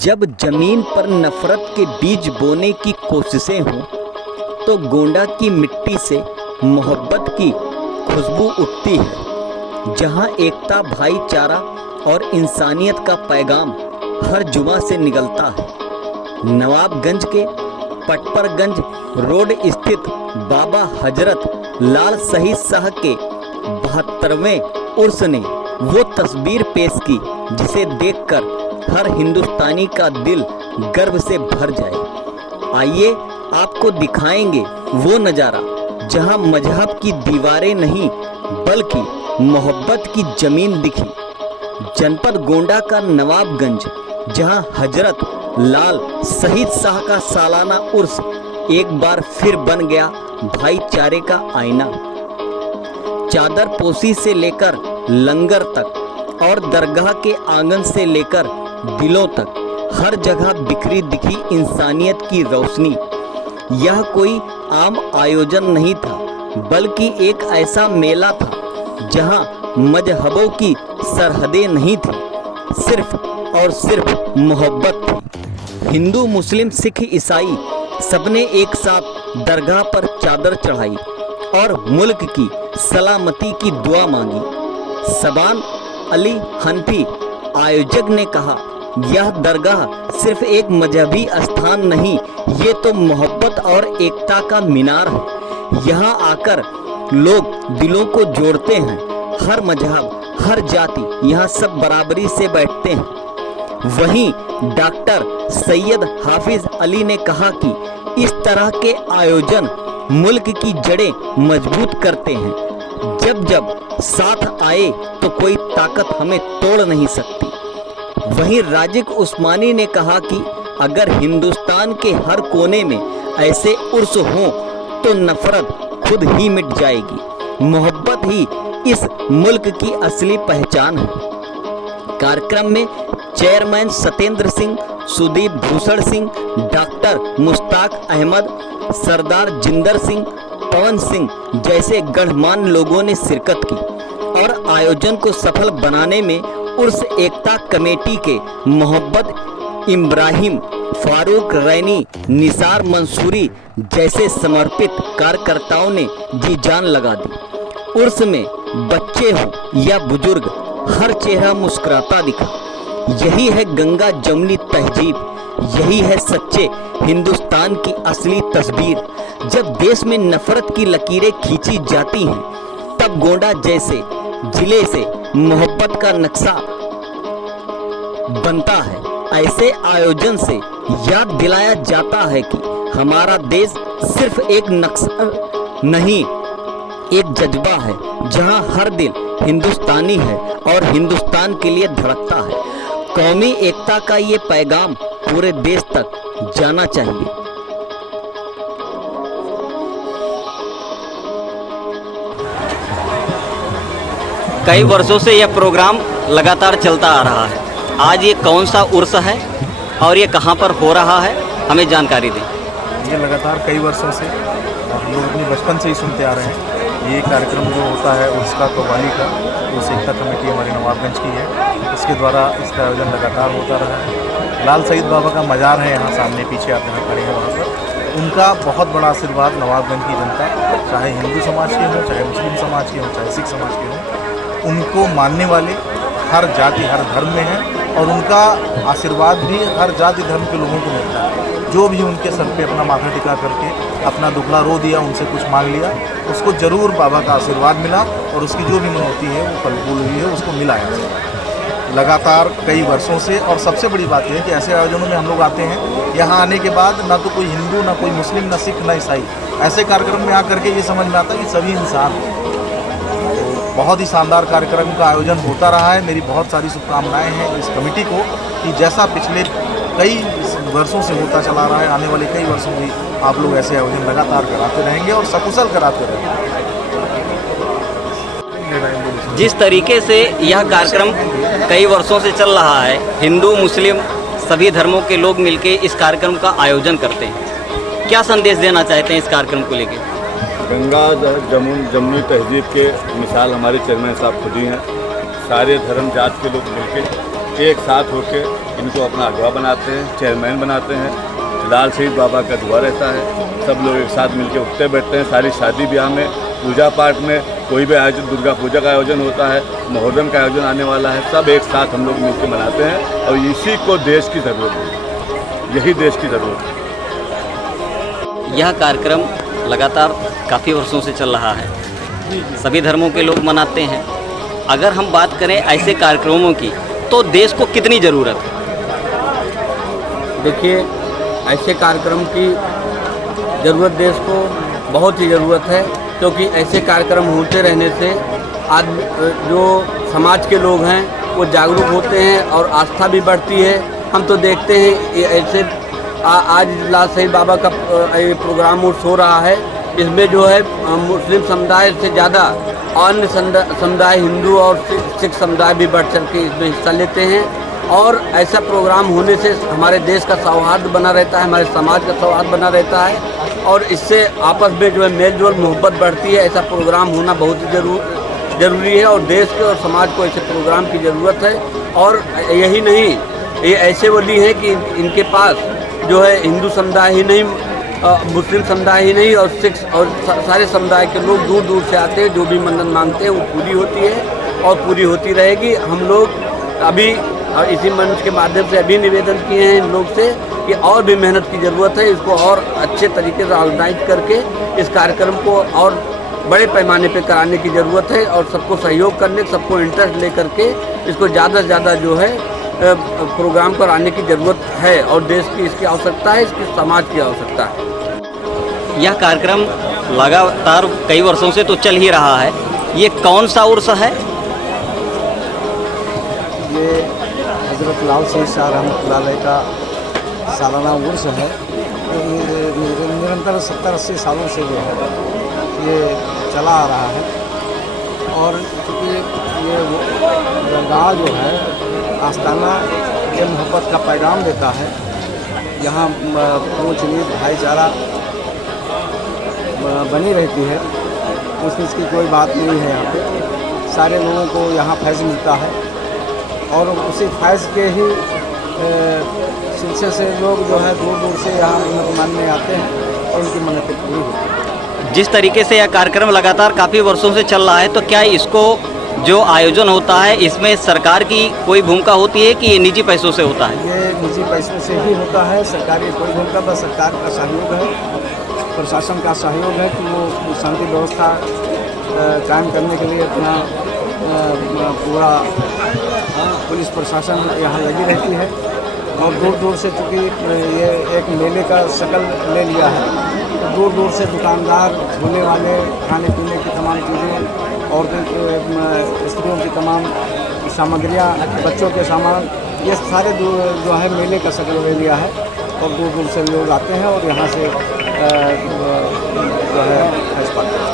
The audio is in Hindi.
जब जमीन पर नफरत के बीज बोने की कोशिशें हों तो गोंडा की मिट्टी से मोहब्बत की खुशबू उठती है। जहां एकता, भाईचारा और इंसानियत का पैगाम हर जुमा से निकलता है। नवाबगंज के पटपरगंज रोड स्थित बाबा हजरत लाल शहीद शाह के 72वें उर्स ने वो तस्वीर पेश की जिसे देखकर हर हिंदुस्तानी का दिल गर्व से भर जाए। आइए आपको दिखाएंगे वो नज़ारा जहां मजहब की दीवारें नहीं बल्कि मोहब्बत की ज़मीन दिखी। जनपद गोंडा का नवाबगंज, जहां हजरत लाल शहीद शाह का सालाना उर्स एक बार फिर बन गया भाईचारे का आईना। चादर पोशी से लेकर लंगर तक और दरगाह के आंगन से लेकर दिलों तक हर जगह बिखरी दिखी इंसानियत की रोशनी। यह कोई आम आयोजन नहीं था बल्कि एक ऐसा मेला था जहां मजहबों की सरहदें नहीं थी, सिर्फ और सिर्फ मोहब्बत थी। हिंदू, मुस्लिम, सिख, ईसाई सबने एक साथ दरगाह पर चादर चढ़ाई और मुल्क की सलामती की दुआ मांगी। शबान अली हनफी आयोजक ने कहा, यह दरगाह सिर्फ एक मजहबी स्थान नहीं, ये तो मोहब्बत और एकता का मीनार है। यहाँ आकर लोग दिलों को जोड़ते हैं। हर मजहब, हर जाति, यहाँ सब बराबरी से बैठते हैं। वहीं डॉक्टर सैयद हाफिज अली ने कहा कि इस तरह के आयोजन मुल्क की जड़ें मजबूत करते हैं। जब जब साथ आए तो कोई ताकत हमें तोड़ नहीं सकती। वहीं राजिक उस्मानी ने कहा कि अगर हिंदुस्तान के हर कोने में ऐसे उर्स हों तो नफरत खुद ही मिट जाएगी। मोहब्बत ही इस मुल्क की असली पहचान है। कार्यक्रम में चेयरमैन सत्येंद्र सिंह, सुदीप भूषण सिंह, डॉक्टर मुश्ताक अहमद, सरदार जिंदर सिंह, पवन सिंह जैसे गणमान्य लोगों ने शिरकत की और आयोजन को सफल बनाने में उर्स एकता कमेटी के मोहब्बत इब्राहिम, फारूक रैनी, निसार मंसूरी जैसे समर्पित कार्यकर्ताओं ने जी जान लगा दी। उर्स में बच्चे हों या बुजुर्ग, हर चेहरा मुस्कुराता दिखा। यही है गंगा जमुनी तहजीब, यही है सच्चे हिंदुस्तान की असली तस्वीर। जब देश में नफरत की लकीरें खींची जाती हैं तब गोंडा जैसे जिले से मोहब्बत का नक्शा बनता है। ऐसे आयोजन से याद दिलाया जाता है कि हमारा देश सिर्फ एक नक्शा नहीं, एक जज्बा है जहां हर दिल हिंदुस्तानी है और हिंदुस्तान के लिए धड़कता है। कौमी एकता का ये पैगाम पूरे देश तक जाना चाहिए। कई वर्षों से यह प्रोग्राम लगातार चलता आ रहा है। आज ये कौन सा उर्स है और ये कहाँ पर हो रहा है, हमें जानकारी दें। ये लगातार कई वर्षों से हम लोग अपने बचपन से ही सुनते आ रहे हैं। ये कार्यक्रम जो होता है उर्स का, कव्वाली का, उर्स एकता कमेटी हमारे नवाबगंज की है, इसके द्वारा इसका आयोजन लगातार होता रहा है। लाल शहीद बाबा का मज़ार है यहाँ सामने, पीछे आप जहाँ खड़े हैं वहाँ पर। उनका बहुत बड़ा आशीर्वाद नवाबगंज की जनता, चाहे हिंदू समाज के हों, चाहे मुस्लिम समाज के हों, चाहे सिख समाज के हों, उनको मानने वाले हर जाति, हर धर्म में है और उनका आशीर्वाद भी हर जाति धर्म के लोगों को मिलता है। जो भी उनके सर पे अपना माथा टिका करके अपना दुखड़ा रो दिया, उनसे कुछ मांग लिया, उसको ज़रूर बाबा का आशीर्वाद मिला और उसकी जो भी मनौती है वो फलफूल हुई है, उसको मिला है लगातार कई वर्षों से। और सबसे बड़ी बात यह है कि ऐसे आयोजनों में हम लोग आते हैं, यहाँ आने के बाद ना तो कोई हिंदू, ना कोई मुस्लिम, ना सिख, ना ईसाई, ऐसे कार्यक्रम में आकर के ये समझ में आता है कि सभी इंसान हैं। बहुत ही शानदार कार्यक्रम का आयोजन होता रहा है। मेरी बहुत सारी शुभकामनाएं हैं इस कमेटी को कि जैसा पिछले कई वर्षों से होता चला रहा है, आने वाले कई वर्षों में आप लोग ऐसे आयोजन लगातार कराते रहेंगे और सकुशल कराते रहेंगे। जिस तरीके से यह कार्यक्रम कई वर्षों से चल रहा है, हिंदू, मुस्लिम सभी धर्मों के लोग मिलकर इस कार्यक्रम का आयोजन करते हैं, क्या संदेश देना चाहते हैं इस कार्यक्रम को लेकर? गंगा जमुनी तहजीब के मिसाल हमारे चेयरमैन साहब खुद ही हैं। सारे धर्म जात के लोग मिलकर एक साथ होकर इनको अपना अगवा बनाते हैं, चेयरमैन बनाते हैं। लाल शहीद बाबा का दुआ रहता है, सब लोग एक साथ मिलकर उठते बैठते हैं। सारी शादी ब्याह में, पूजा पाठ में, कोई भी आयोजन, दुर्गा पूजा का आयोजन होता है, मुहर्रम का आयोजन आने वाला है, सब एक साथ हम लोग मिलकर मनाते हैं। और इसी को देश की ज़रूरत है, यही देश की ज़रूरत है। यह कार्यक्रम लगातार काफ़ी वर्षों से चल रहा है, सभी धर्मों के लोग मनाते हैं। अगर हम बात करें ऐसे कार्यक्रमों की तो देश को कितनी ज़रूरत है? देखिए, ऐसे कार्यक्रम की ज़रूरत देश को बहुत ही ज़रूरत है, क्योंकि ऐसे कार्यक्रम होते रहने से आज जो समाज के लोग हैं वो जागरूक होते हैं और आस्था भी बढ़ती है। हम तो देखते हैं ये ऐसे आज लाल शहीद बाबा का ये प्रोग्राम उर्स हो रहा है, इसमें जो है मुस्लिम समुदाय से ज़्यादा अन्य समुदाय, हिंदू और सिख समुदाय भी बढ़ चढ़ के इसमें हिस्सा लेते हैं। और ऐसा प्रोग्राम होने से हमारे देश का सौहार्द बना रहता है, हमारे समाज का सौहार्द बना रहता है और इससे आपस में जो है मेल जोल मोहब्बत बढ़ती है। ऐसा प्रोग्राम होना बहुत ही ज़रूरी है और देश के और समाज को ऐसे प्रोग्राम की ज़रूरत है। और यही नहीं, ये ऐसे वली हैं कि इनके पास जो है हिंदू समुदाय ही नहीं, मुस्लिम समुदाय ही नहीं और सिख और सारे समुदाय के लोग दूर दूर से आते हैं। जो भी मन्नत मांगते हैं वो पूरी होती है और पूरी होती रहेगी। हम लोग अभी और इसी मंच के माध्यम से अभी निवेदन किए हैं इन लोग से कि और भी मेहनत की ज़रूरत है, इसको और अच्छे तरीके से ऑर्गेनाइज करके इस कार्यक्रम को और बड़े पैमाने पे कराने की ज़रूरत है और सबको सहयोग करने, सबको इंटरेस्ट ले करके इसको ज़्यादा से ज़्यादा जो है प्रोग्राम कराने की ज़रूरत है और देश की इसकी आवश्यकता है, इसकी समाज की आवश्यकता है। यह कार्यक्रम लगातार कई वर्षों से तो चल ही रहा है। ये कौन सा उर्स है? ये हज़रत लाल शहीद शाह रहमतुल्लाह अलैह का सालाना उर्स है। निरंतर 70-80 सालों से जो है ये चला आ रहा है। और चूँकि ये दरगाह जो है आस्ताना ये मोहब्बत का पैगाम देता है। यहाँ ऊंच नीच भाईचारा बनी रहती है, उसमें इसकी कोई बात नहीं है। यहाँ पे सारे लोगों को यहाँ फैज़ मिलता है और उसी फैज़ के ही सिलसिले से लोग जो है दूर दूर से यहाँ मन्नत मानने आते हैं और उनकी मन्नतें पूरी होती हैं। जिस तरीके से यह कार्यक्रम लगातार काफ़ी वर्षों से चल रहा है, तो क्या इसको जो आयोजन होता है इसमें सरकार की कोई भूमिका होती है कि ये निजी पैसों से होता है? ये निजी पैसों से ही होता है, सरकारी कोई भूमिका, बस सरकार का सहयोग है, प्रशासन का सहयोग है कि वो शांति व्यवस्था कायम करने के लिए अपना पूरा पुलिस प्रशासन यहाँ लगी रहती है। और दूर दूर से चूँकि ये एक मेले का शक्ल ले लिया है, तो दूर दूर से दुकानदार, झूले वाले, खाने पीने की तमाम चीज़ें, औरतों के, स्त्रियों की तमाम सामग्रियाँ, बच्चों के सामान, ये सारे जो है मेले का शक्ल ले लिया है। और दूर दूर से लोग आते हैं और यहाँ से जो है फैज़ पाते हैं।